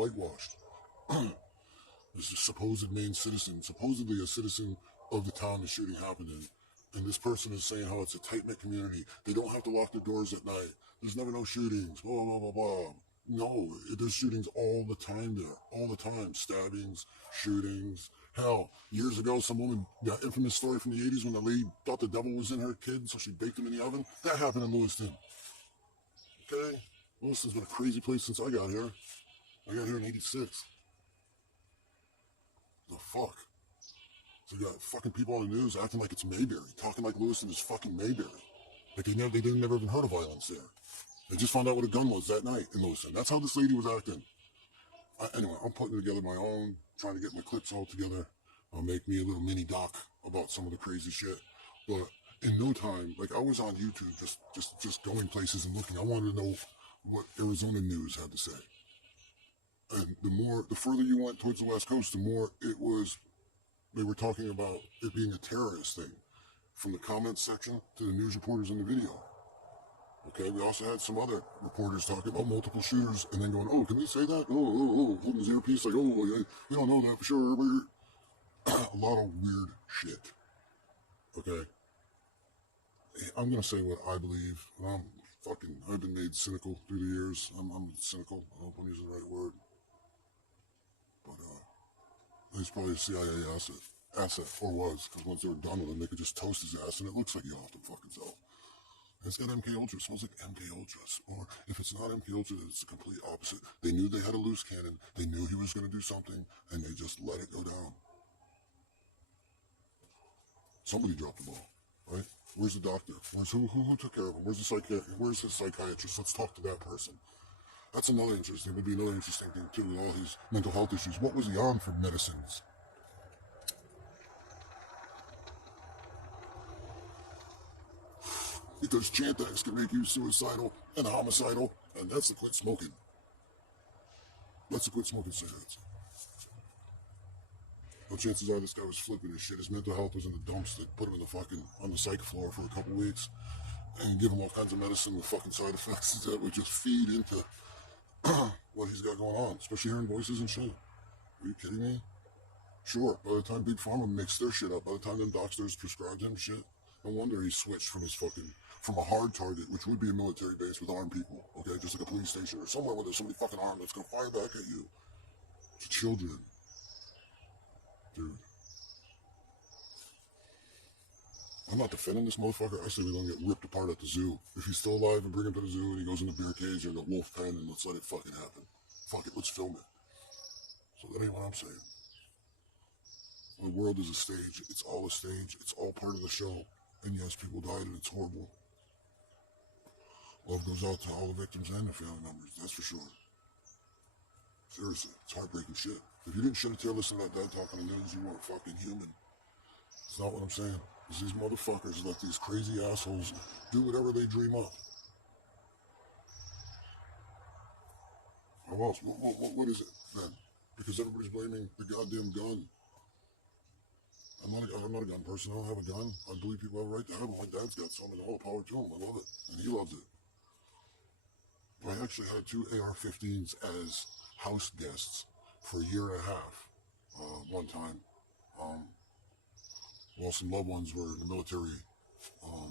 whitewashed. This supposed Maine citizen, supposedly a citizen of the town the shooting happened in. And this person is saying how it's a tight-knit community. They don't have to lock their doors at night. There's never no shootings, blah, blah, blah, blah. No, there's shootings all the time there. All the time. Stabbings, shootings. Hell, years ago, some woman, that infamous story from the 80s when the lady thought the devil was in her kid, so she baked him in the oven. That happened in Lewiston. Okay? Lewiston's been a crazy place since I got here. I got here in 86. The fuck? So you got fucking people on the news acting like it's Mayberry, talking like Lewiston is fucking Mayberry. Like they didn't never even heard of violence there. They just found out what a gun was that night in Lewiston. That's how this lady was acting. Anyway, I'm putting together my own, trying to get my clips all together. I'll make me a little mini doc about some of the crazy shit. But in no time, like I was on YouTube just going places and looking. I wanted to know what Arizona news had to say. And the further you went towards the West Coast, the more they were talking about it being a terrorist thing. From the comments section to the news reporters in the video. Okay, we also had some other reporters talking about multiple shooters and then going, oh, can we say that? Oh, holding his earpiece like, oh, we don't know that for sure. A lot of weird shit. Okay? I'm going to say what I believe. I've been made cynical through the years. I'm cynical. I hope I'm using the right word. But, he's probably a CIA asset, or was, because once they were done with him, they could just toast his ass, and it looks like he off the fucking self. It's got MK Ultra. It smells like MK Ultras. Or if it's not MK Ultra, it's the complete opposite. They knew they had a loose cannon. They knew he was going to do something, and they just let it go down. Somebody dropped the ball, right? Where's the doctor? Who took care of him? Where's the psychiatrist? Let's talk to that person. That's another interesting. Would be another interesting thing too with all his mental health issues. What was he on for medicines? Because Chantix can make you suicidal and homicidal, and that's to quit smoking. That's to quit smoking cigarettes. Well, chances are this guy was flipping his shit. His mental health was in the dumps that put him on the psych floor for a couple weeks and give him all kinds of medicine with fucking side effects that would just feed into what he's got going on, especially hearing voices and shit. Are you kidding me? Sure, by the time Big Pharma mixed their shit up, by the time them doctors prescribed him shit, no wonder he switched from a hard target, which would be a military base with armed people, okay, just like a police station or somewhere where there's somebody fucking armed that's gonna fire back at you, to children. Dude. I'm not defending this motherfucker. I say we don't get ripped apart at the zoo. If he's still alive, and bring him to the zoo and he goes in the bear cage or the wolf pen and let's let it fucking happen. Fuck it, let's film it. So that ain't what I'm saying. The world is a stage. It's all a stage. It's all part of the show. And yes, people died and it's horrible. Love goes out to all the victims and their family members, that's for sure. Seriously, it's heartbreaking shit. If you didn't shed a tear listening to that dad talk on the news, you weren't fucking human. It's not what I'm saying. It's these motherfuckers let these crazy assholes do whatever they dream up. How else? What is it then? Because everybody's blaming the goddamn gun. I'm not a gun person. I don't have a gun. I believe people have a right to have one. My dad's got some, and all the power to him. I love it, and he loves it. But I actually had 2 AR-15s as house guests for a year and a half one time. While some loved ones were in the military,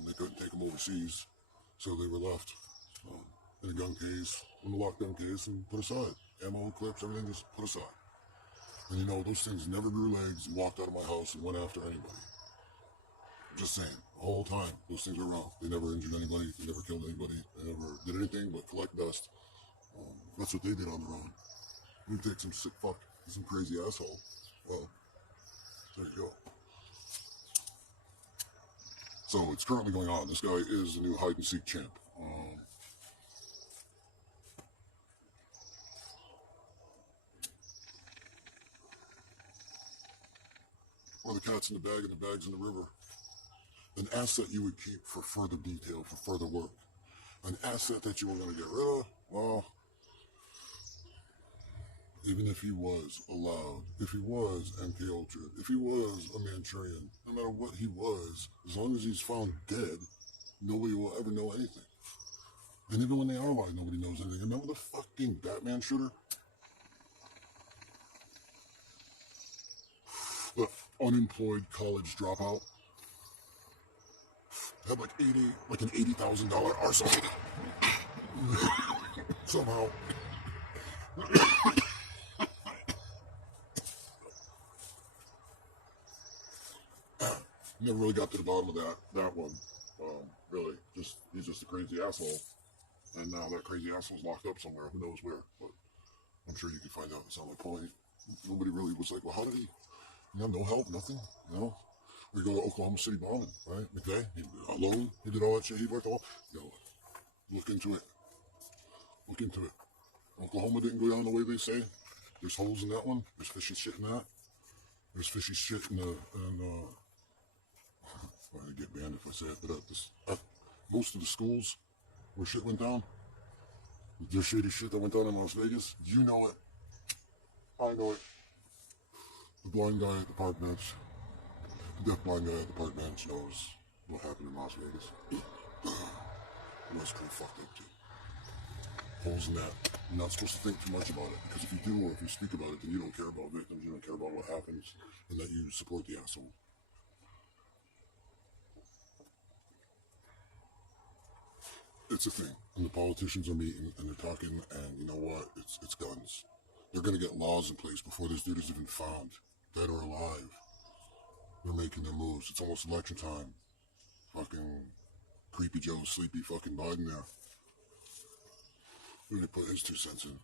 they couldn't take them overseas, so they were left in a gun case, in a locked gun case, and put aside. Ammo, clips, everything just put aside. And you know, those things never grew legs and walked out of my house and went after anybody. Just saying, the whole time, those things were around. They never injured anybody, they never killed anybody, they never did anything but collect dust. That's what they did on their own. We take some sick fuck, some crazy asshole. Well, there you go. So it's currently going on. This guy is the new hide-and-seek champ. Or the cat's in the bag and the bag's in the river. An asset you would keep for further detail, for further work. An asset that you were going to get rid of, well, even if he was allowed, if he was MK Ultra, if he was a Manchurian, no matter what he was, as long as he's found dead, nobody will ever know anything. And even when they are alive, nobody knows anything. Remember the fucking Batman shooter? the unemployed college dropout, had like an $80,000 arsenal somehow. Never really got to the bottom of that one. Really, he's just a crazy asshole, and now that crazy asshole's locked up somewhere. Who knows where? But I'm sure you can find out. It's not my point. Nobody really was like, well, how did he? No help, nothing. We go to Oklahoma City bombing, right? McVeigh, alone, he did all that shit. He worked all. Look into it. Look into it. Oklahoma didn't go down the way they say. There's holes in that one. There's fishy shit in that. There's fishy shit in I'm gonna get banned if I say it, but most of the schools where shit went down, there's shady shit that went down in Las Vegas. You know it. I know it. The blind guy at the park bench, the deaf blind guy at the park bench knows what happened in Las Vegas. And that's pretty fucked up too. Holes in that. You're not supposed to think too much about it, because if you do, or if you speak about it, then you don't care about victims, you don't care about what happens, and that you support the asshole. It's a thing, and the politicians are meeting, and they're talking, and you know what? It's guns. They're gonna get laws in place before this dude is even found, dead or alive. They're making their moves. It's almost election time. Fucking creepy Joe, sleepy fucking Biden there. We're gonna put his 2 cents in.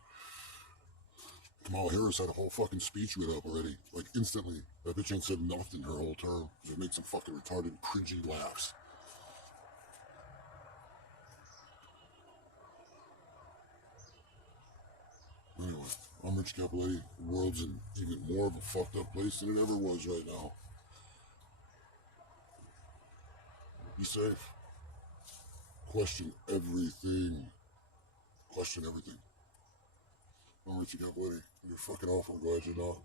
Kamala Harris had a whole fucking speech read up already, like instantly. That bitch ain't said nothing her whole term. It makes some fucking retarded, cringy laughs. Anyway, I'm Rich Capoletti. The world's in even more of a fucked up place than it ever was right now. Be safe. Question everything. Question everything. I'm Rich Capoletti. You're fucking awful. I'm glad you're not.